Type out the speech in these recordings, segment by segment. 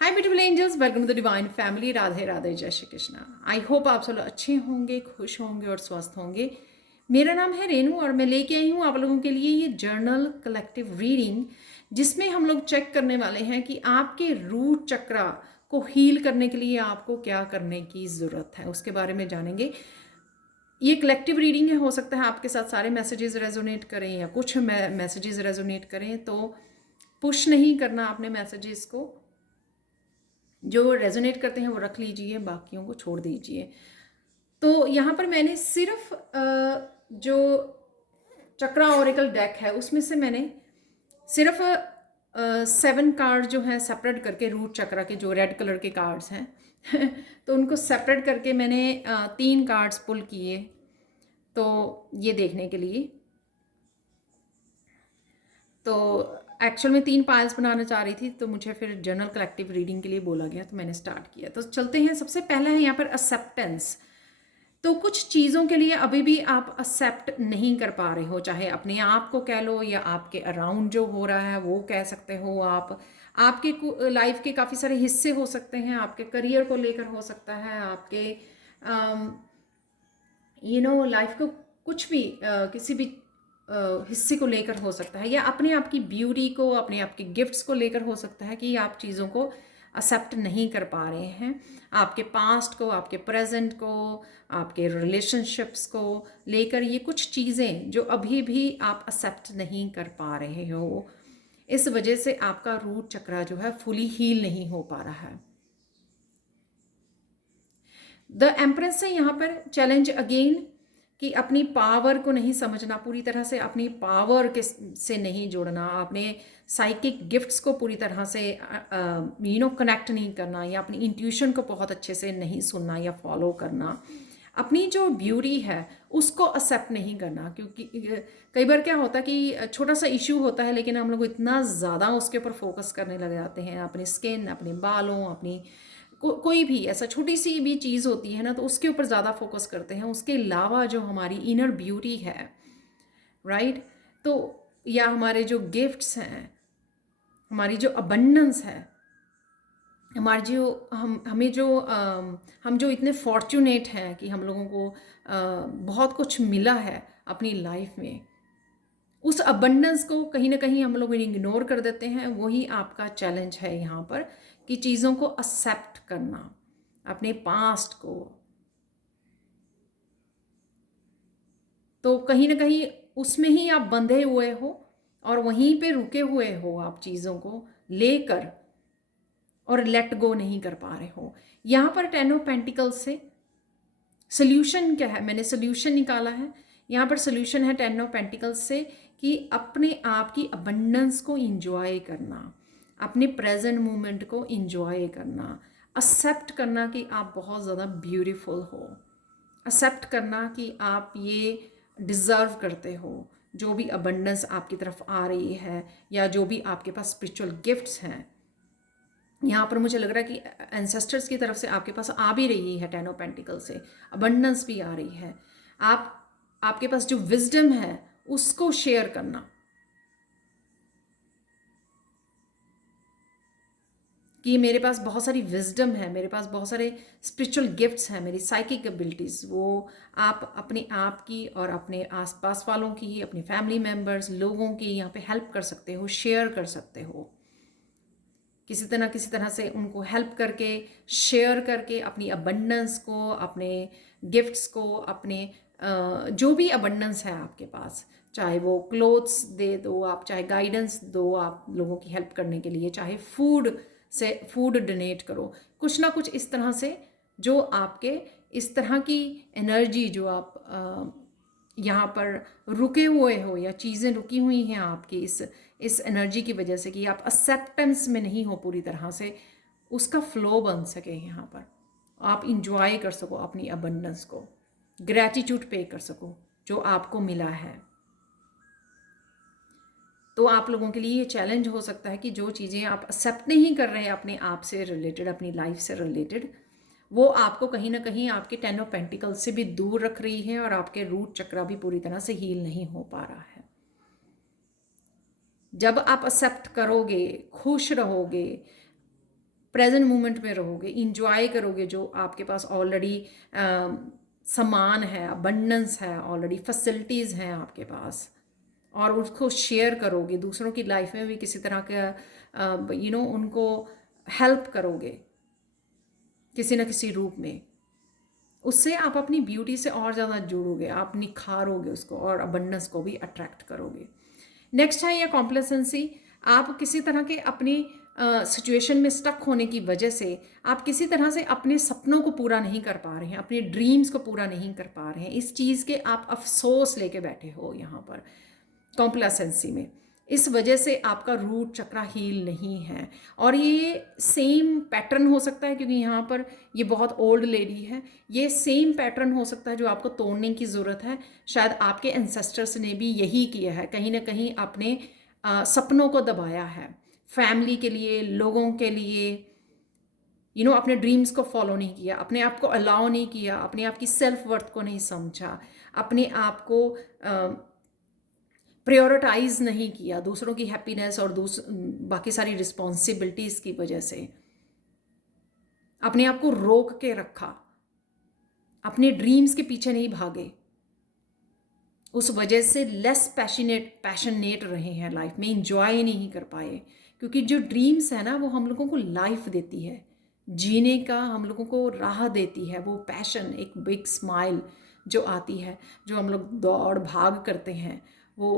Hi beautiful angels, welcome to the divine family. Radhe Radhe, जय Shri Krishna. I hope आप सब लोग अच्छे होंगे, खुश होंगे और स्वस्थ होंगे। मेरा नाम है रेनू और मैं लेके आई हूँ आप लोगों के लिए ये जर्नल कलेक्टिव रीडिंग, जिसमें हम लोग चेक करने वाले हैं कि आपके रूट चक्रा को हील करने के लिए आपको क्या करने की ज़रूरत है, उसके बारे में जानेंगे। ये कलेक्टिव रीडिंग है, हो सकता है आपके साथ सारे मैसेजेस रेजोनेट करें या कुछ मैसेजेस रेजोनेट करें, तो पुश नहीं करना आपने मैसेजेस को। जो रेजोनेट करते हैं वो रख लीजिए, बाकियों को छोड़ दीजिए। तो यहाँ पर मैंने सिर्फ जो चक्रा ओरेकल डेक है उसमें से मैंने सिर्फ 7 कार्ड जो है सेपरेट करके, रूट चक्रा के जो रेड कलर के कार्ड्स हैं तो उनको सेपरेट करके मैंने 3 कार्ड्स पुल किए, तो ये देखने के लिए। तो एक्चुअल में 3 पाइल्स बनाना चाह रही थी, तो मुझे फिर जर्नल कलेक्टिव रीडिंग के लिए बोला गया, तो मैंने स्टार्ट किया। तो चलते हैं। सबसे पहला है यहाँ पर एक्सेप्टेंस। तो कुछ चीज़ों के लिए अभी भी आप एक्सेप्ट नहीं कर पा रहे हो, चाहे अपने आप को कह लो या आपके अराउंड जो हो रहा है वो कह सकते हो आप। आपके लाइफ के काफ़ी सारे हिस्से हो सकते हैं, आपके करियर को लेकर हो सकता है, आपके लाइफ को कुछ भी किसी भी हिस्से को लेकर हो सकता है, या अपने आप की ब्यूटी को, अपने आप के गिफ्ट्स को लेकर हो सकता है कि आप चीज़ों को एक्सेप्ट नहीं कर पा रहे हैं। आपके पास्ट को, आपके प्रेजेंट को, आपके रिलेशनशिप्स को लेकर ये कुछ चीज़ें जो अभी भी आप एक्सेप्ट नहीं कर पा रहे हो, इस वजह से आपका रूट चक्रा जो है फुली हील नहीं हो पा रहा है। द एम्प्रेस से यहाँ पर चैलेंज अगेन कि अपनी पावर को नहीं समझना, पूरी तरह से अपनी पावर के से नहीं जोड़ना, अपने साइकिक गिफ्ट्स को पूरी तरह से कनेक्ट नहीं करना, या अपनी इंट्यूशन को बहुत अच्छे से नहीं सुनना या फॉलो करना, अपनी जो ब्यूटी है उसको एक्सेप्ट नहीं करना। क्योंकि कई बार क्या होता है कि छोटा सा इश्यू होता है, लेकिन हम लोग इतना ज़्यादा उसके ऊपर फोकस करने लग जाते हैं, अपनी स्किन, अपने बालों, अपनी कोई भी ऐसा छोटी सी भी चीज़ होती है ना, तो उसके ऊपर ज़्यादा फोकस करते हैं। उसके अलावा जो हमारी इनर ब्यूटी है, राइट, तो या हमारे जो गिफ्ट्स हैं, हमारी जो अबंडेंस है, हमारी जो हमें जो हम जो इतने फॉर्चुनेट हैं कि हम लोगों को बहुत कुछ मिला है अपनी लाइफ में, उस अबंडेंस को कहीं ना कहीं हम लोग इग्नोर कर देते हैं। वही आपका चैलेंज है यहाँ पर, कि चीज़ों को एक्सेप्ट करना, अपने पास्ट को। तो कहीं ना कहीं उसमें ही आप बंधे हुए हो और वहीं पे रुके हुए हो, आप चीज़ों को लेकर और लेट गो नहीं कर पा रहे हो। यहाँ पर 10 ऑफ पेंटिकल्स से सोल्यूशन क्या है, मैंने सोल्यूशन निकाला है। यहाँ पर सोल्यूशन है 10 ऑफ पेंटिकल्स से, कि अपने आप की अबंडेंस को इंजॉय करना, अपने प्रेजेंट मोमेंट को इंजॉय करना, एक्सेप्ट करना कि आप बहुत ज़्यादा ब्यूटीफुल हो, एक्सेप्ट करना कि आप ये डिज़र्व करते हो, जो भी अबंडेंस आपकी तरफ आ रही है या जो भी आपके पास स्पिरिचुअल गिफ्ट्स हैं। यहाँ पर मुझे लग रहा है कि एंसेस्टर्स की तरफ से आपके पास आ भी रही है 10 ऑफ पेंटिकल से, अबंडेंस भी आ रही है। आपके पास जो विजडम है उसको शेयर करना, कि मेरे पास बहुत सारी विजडम है, मेरे पास बहुत सारे स्पिरिचुअल गिफ्ट्स हैं, मेरी साइकिक एबिलिटीज़, वो आप अपने आप की और अपने आसपास वालों की, अपने फैमिली मेम्बर्स, लोगों की यहाँ पे हेल्प कर सकते हो, शेयर कर सकते हो। किसी तरह से उनको हेल्प करके, शेयर करके अपनी अबंडेंस को, अपने गिफ्ट्स को, अपने जो भी अबंडेंस है आपके पास, चाहे वो क्लोथ्स दे दो आप, चाहे गाइडेंस दो आप लोगों की हेल्प करने के लिए, चाहे फूड डोनेट करो, कुछ ना कुछ इस तरह से, जो आपके इस तरह की एनर्जी जो आप यहाँ पर रुके हुए हो, या चीज़ें रुकी हुई हैं आपकी इस एनर्जी की वजह से, कि आप एक्सेप्टेंस में नहीं हो पूरी तरह से, उसका फ्लो बन सके, यहाँ पर आप इंजॉय कर सको अपनी अबंडेंस को, ग्रैटिट्यूड पे कर सको जो आपको मिला है। तो आप लोगों के लिए ये चैलेंज हो सकता है कि जो चीज़ें आप एक्सेप्ट नहीं कर रहे हैं अपने आप से रिलेटेड, अपनी लाइफ से रिलेटेड, वो आपको कहीं ना कहीं आपके 10 ऑफ पेंटिकल्स से भी दूर रख रही है, और आपके रूट चक्रा भी पूरी तरह से हील नहीं हो पा रहा है। जब आप एक्सेप्ट करोगे, खुश रहोगे, प्रेजेंट मोमेंट में रहोगे, इंजॉय करोगे जो आपके पास ऑलरेडी सामान है, अबंडेंस है, ऑलरेडी फैसिलिटीज़ हैं आपके पास, और उसको शेयर करोगे दूसरों की लाइफ में भी, किसी तरह का उनको हेल्प करोगे किसी न किसी रूप में। उससे आप अपनी ब्यूटी से और ज़्यादा जुड़ोगे, आप निखारोगे उसको और अबंडेंस को भी अट्रैक्ट करोगे। नेक्स्ट है ये कॉम्प्लेसेंसी। आप किसी तरह के अपनी सिचुएशन में स्टक होने की वजह से आप किसी तरह से अपने सपनों को पूरा नहीं कर पा रहे हैं, अपने ड्रीम्स को पूरा नहीं कर पा रहे हैं, इस चीज़ के आप अफसोस लेके बैठे हो यहाँ पर कॉम्प्लेसेंसी में। इस वजह से आपका रूट चक्रा हील नहीं है, और ये सेम पैटर्न हो सकता है, क्योंकि यहाँ पर ये बहुत ओल्ड लेडी है, ये सेम पैटर्न हो सकता है जो आपको तोड़ने की ज़रूरत है। शायद आपके एंसेस्टर्स ने भी यही किया है, कहीं ना कहीं अपने सपनों को दबाया है, फैमिली के लिए, लोगों के लिए, अपने ड्रीम्स को फॉलो नहीं किया, अपने आप को अलाउ नहीं किया, अपने आप की सेल्फ वर्थ को नहीं समझा, अपने आप को प्रायोरिटाइज नहीं किया दूसरों की हैप्पीनेस और बाकी सारी रिस्पॉन्सिबिलिटीज़ की वजह से अपने आप को रोक के रखा, अपने ड्रीम्स के पीछे नहीं भागे, उस वजह से लेस पैशनेट रहे हैं लाइफ में, इंजॉय नहीं कर पाए। क्योंकि जो ड्रीम्स है ना, वो हम लोगों को लाइफ देती है, जीने का हम लोगों को राह देती है, वो पैशन, एक बिग स्माइल जो आती है, जो हम लोग दौड़ भाग करते हैं, वो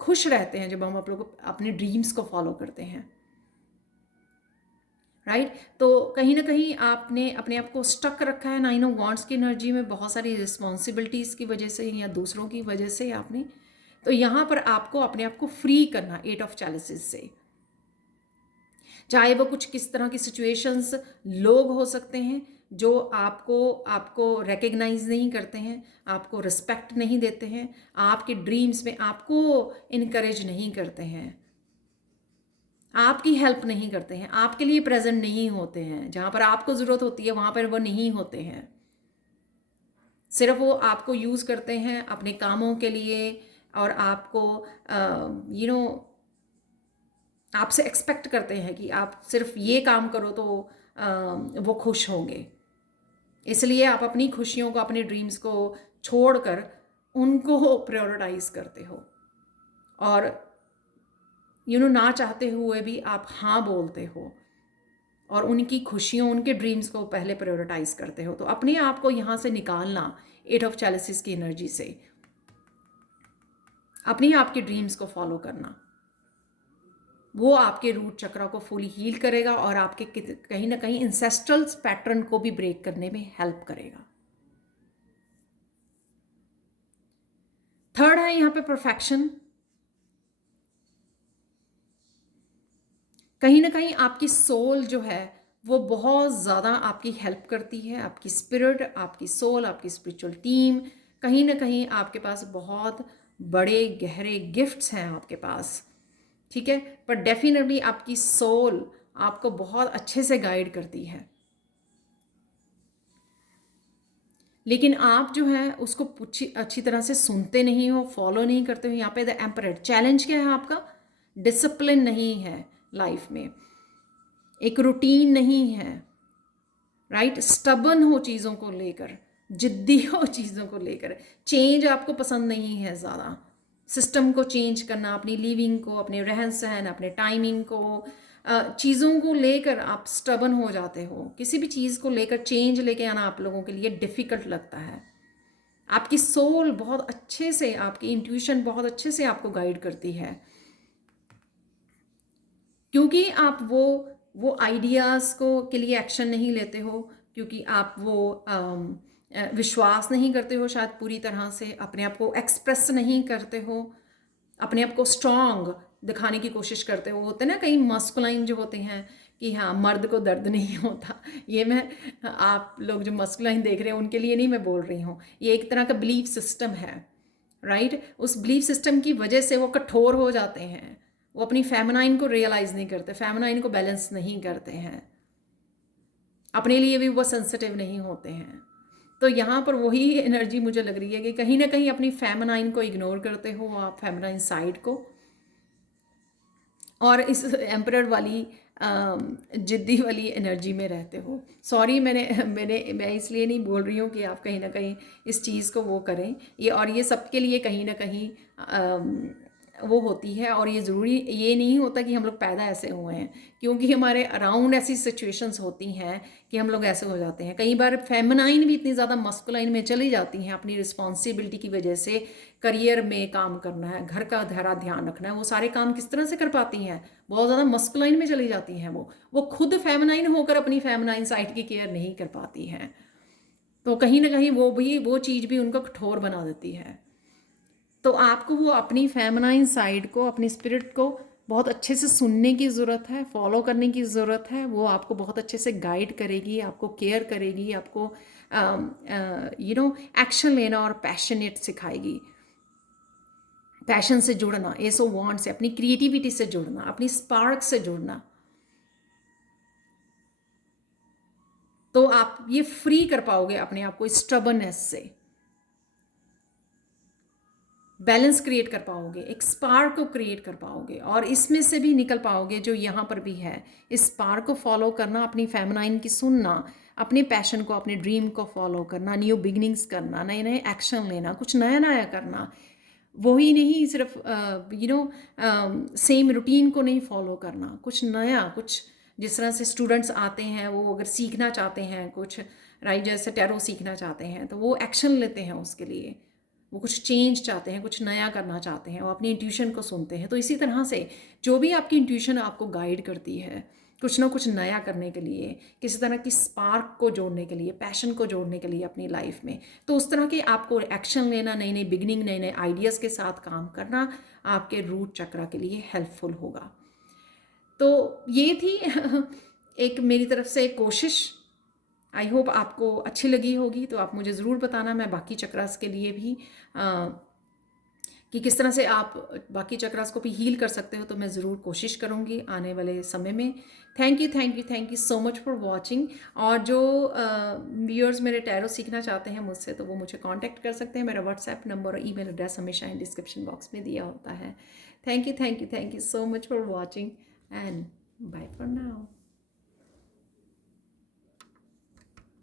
खुश रहते हैं जब हम आप लोग अपने ड्रीम्स को फॉलो करते हैं, राइट। तो कहीं ना कहीं आपने अपने आप को स्टक रखा है 9 ऑफ वॉन्ड्स की एनर्जी में, बहुत सारी रिस्पॉन्सिबिलिटीज़ की वजह से या दूसरों की वजह से आपने। तो यहाँ पर आपको अपने आप को फ्री करना 8 ऑफ चैलिसेस से, चाहे वो कुछ किस तरह की सिचुएशंस, लोग हो सकते हैं जो आपको रिकग्नाइज नहीं करते हैं, आपको रिस्पेक्ट नहीं देते हैं, आपके ड्रीम्स में आपको इनकरेज नहीं करते हैं, आपकी हेल्प नहीं करते हैं, आपके लिए प्रेजेंट नहीं होते हैं, जहाँ पर आपको ज़रूरत होती है वहाँ पर वो नहीं होते हैं, सिर्फ वो आपको यूज़ करते हैं अपने कामों के लिए, और आपको आपसे एक्सपेक्ट करते हैं कि आप सिर्फ ये काम करो तो वो खुश होंगे। इसलिए आप अपनी खुशियों को, अपने ड्रीम्स को छोड़कर उनको प्रायोरिटाइज करते हो, और ना चाहते हुए भी आप हाँ बोलते हो, और उनकी खुशियों, उनके ड्रीम्स को पहले प्रायोरिटाइज करते हो। तो अपने आप को यहाँ से निकालना 8 ऑफ चैलिसेस की एनर्जी से, अपने आप के ड्रीम्स को फॉलो करना, वो आपके रूट चक्रा को फुली हील करेगा, और आपके कहीं ना कहीं इंसेस्ट्रल पैटर्न को भी ब्रेक करने में हेल्प करेगा। थर्ड है यहाँ पे परफेक्शन। कहीं ना कहीं आपकी सोल जो है वो बहुत ज़्यादा आपकी हेल्प करती है, आपकी स्पिरिट, आपकी सोल, आपकी स्पिरिचुअल टीम, कहीं ना कहीं आपके पास बहुत बड़े गहरे गिफ्ट्स हैं आपके पास, ठीक है। पर डेफिनेटली आपकी सोल आपको बहुत अच्छे से गाइड करती है, लेकिन आप जो है उसको अच्छी तरह से सुनते नहीं हो, फॉलो नहीं करते हो। यहाँ पे द एम्परर चैलेंज क्या है आपका? डिसिप्लिन नहीं है लाइफ में, एक रूटीन नहीं है, राइट। स्टबन हो चीज़ों को लेकर, जिद्दी हो चीज़ों को लेकर, चेंज आपको पसंद नहीं है ज़्यादा, सिस्टम को चेंज करना, अपनी लिविंग को, अपने रहन सहन, अपने टाइमिंग को, चीज़ों को लेकर आप स्टबन हो जाते हो। किसी भी चीज़ को लेकर चेंज लेके आना आप लोगों के लिए डिफ़िकल्ट लगता है। आपकी सोल बहुत अच्छे से, आपकी इंट्यूशन बहुत अच्छे से आपको गाइड करती है, क्योंकि आप वो आइडियाज़ को के लिए एक्शन नहीं लेते हो, क्योंकि आप वो विश्वास नहीं करते हो शायद पूरी तरह से, अपने आप को एक्सप्रेस नहीं करते हो, अपने आप को स्ट्रॉन्ग दिखाने की कोशिश करते हो। होते ना कई मस्कुलाइन जो होते हैं कि हाँ मर्द को दर्द नहीं होता, ये मैं आप लोग जो मस्कुलाइन देख रहे हैं उनके लिए नहीं मैं बोल रही हूँ, ये एक तरह का बिलीफ सिस्टम है, राइट। उस बिलीफ सिस्टम की वजह से वो कठोर हो जाते हैं, वो अपनी फेमिनाइन को रियलाइज़ नहीं करते, फेमिनाइन को बैलेंस नहीं करते हैं, अपने लिए भी वो सेंसिटिव नहीं होते हैं। तो यहाँ पर वही एनर्जी मुझे लग रही है कि कहीं ना कहीं अपनी फेमिनाइन को इग्नोर करते हो आप, फेमिनाइन साइड को, और इस एम्परर वाली जिद्दी वाली एनर्जी में रहते हो। सॉरी, मैं इसलिए नहीं बोल रही हूँ कि आप कहीं ना कहीं इस चीज़ को वो करें, ये सबके लिए कहीं ना कहीं वो होती है। और ये ज़रूरी ये नहीं होता कि हम लोग पैदा ऐसे हुए हैं, क्योंकि हमारे अराउंड ऐसी सिचुएशंस होती हैं कि हम लोग ऐसे हो जाते हैं। कई बार फेमिनाइन भी इतनी ज़्यादा मस्कुलाइन में चली जाती हैं अपनी रिस्पॉन्सिबिलिटी की वजह से। करियर में काम करना है, घर का धारा ध्यान रखना है, वो सारे काम किस तरह से कर पाती हैं? बहुत ज़्यादा मस्कुलाइन में चली जाती हैं। वो खुद फेमिनाइन होकर अपनी फेमिनाइन साइड की केयर नहीं कर पाती हैं, तो कहीं ना कहीं वो चीज़ भी उनको कठोर बना देती है। तो आपको वो अपनी फेमिनाइन साइड को, अपनी स्पिरिट को बहुत अच्छे से सुनने की ज़रूरत है, फॉलो करने की ज़रूरत है। वो आपको बहुत अच्छे से गाइड करेगी, आपको केयर करेगी, आपको एक्शन लेना और पैशनेट सिखाएगी, पैशन से जुड़ना, एसो वांट से, अपनी क्रिएटिविटी से जुड़ना, अपनी स्पार्क से जुड़ना। तो आप ये फ्री कर पाओगे अपने आप को स्टबर्ननेस से, बैलेंस क्रिएट कर पाओगे, एक स्पार्क को क्रिएट कर पाओगे, और इसमें से भी निकल पाओगे जो यहाँ पर भी है। इस स्पार्क को फॉलो करना, अपनी फेमिनाइन की सुनना, अपने पैशन को, अपने ड्रीम को फॉलो करना, न्यू बिगनिंग्स करना, नए नए एक्शन लेना, कुछ नया नया करना। वही नहीं सिर्फ सेम रूटीन को नहीं फॉलो करना, कुछ नया, कुछ जिस तरह से स्टूडेंट्स आते हैं, वो अगर सीखना चाहते हैं कुछ, राइट, जैसे टैरो सीखना चाहते हैं तो वो एक्शन लेते हैं उसके लिए। वो कुछ चेंज चाहते हैं, कुछ नया करना चाहते हैं, वो अपनी इंट्यूशन को सुनते हैं। तो इसी तरह से जो भी आपकी इंट्यूशन आपको गाइड करती है कुछ ना कुछ नया करने के लिए, किसी तरह की स्पार्क को जोड़ने के लिए, पैशन को जोड़ने के लिए अपनी लाइफ में, तो उस तरह के आपको एक्शन लेना, नई नई बिगनिंग, नए नए आइडियाज़ के साथ काम करना आपके रूट चक्रा के लिए हेल्पफुल होगा। तो ये थी एक मेरी तरफ से कोशिश। आई होप आपको अच्छी लगी होगी। तो आप मुझे ज़रूर बताना, मैं बाकी चक्रास के लिए भी कि किस तरह से आप बाकी चक्रास को भी हील कर सकते हो, तो मैं ज़रूर कोशिश करूँगी आने वाले समय में। Thank you, thank you, thank you so much for watching. और जो व्यूअर्स मेरे टैरो सीखना चाहते हैं मुझसे, तो वो मुझे कांटेक्ट कर सकते हैं। मेरा व्हाट्सएप नंबर और ईमेल एड्रेस हमेशा इन डिस्क्रिप्शन बॉक्स में दिया होता है। Thank you, thank you, thank you so much for watching and bye for now.